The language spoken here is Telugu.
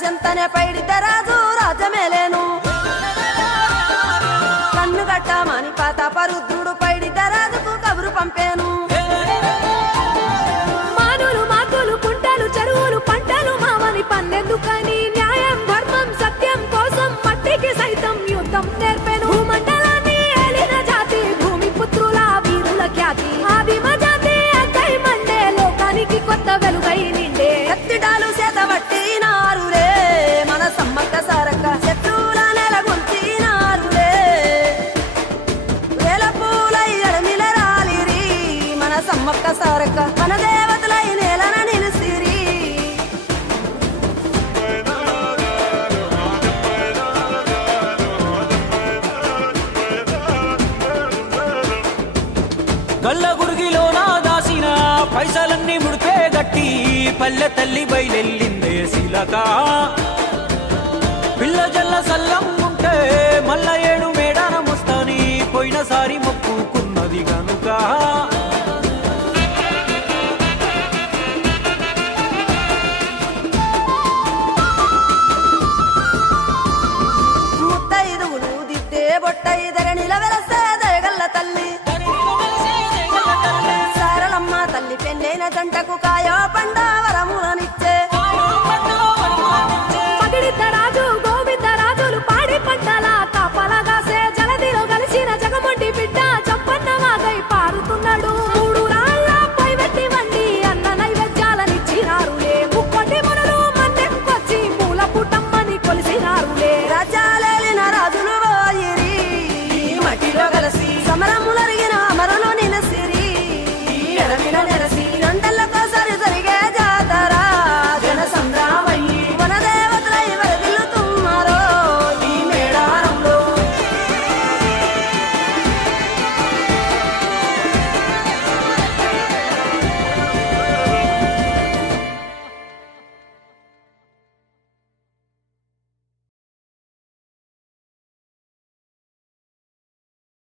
చెంతనే పైడితే రాజు రాజమేలేను కన్ను గట్టమని పాతాపరుద్రుడు పైడితే రాజుకు కబురు పంపేను మానులు మాకులు కుంటలు చెరువులు పంటలు మామని పన్నెందుకని న్యాయం ధర్మం సత్యం కోసం మట్టికి సైతం యుద్ధం నేర్పెను భూమండలాన్ని ఏలిన జాతి భూమి పుత్రుల వీరుల ఖ్యాతి ఆదిమ జాతి అక్కై మండే లోకానికి కొత్త వెలుగై నిండే కత్తిడాలు చేతబట్టినారులే మన సమ్మక్క సారక్క శత్రువుల నెలగొల్చినారులే వేల పూలై అడమిల రాలిరి మన సమ్మక్క సారక్క మన దేవతలై నేలన నిలిసిరి గల్ల గురిగిలోన దాసిన పైసలన్నీ ముడిపే గట్టి పల్లె తల్లి బయలెల్లిందే శిలక పిల్ల జల్ల సల్లం ఉంటే మల్ల ఏడు మేడాన ముస్తాని పోయినసారి మొక్కుకున్నది గనుక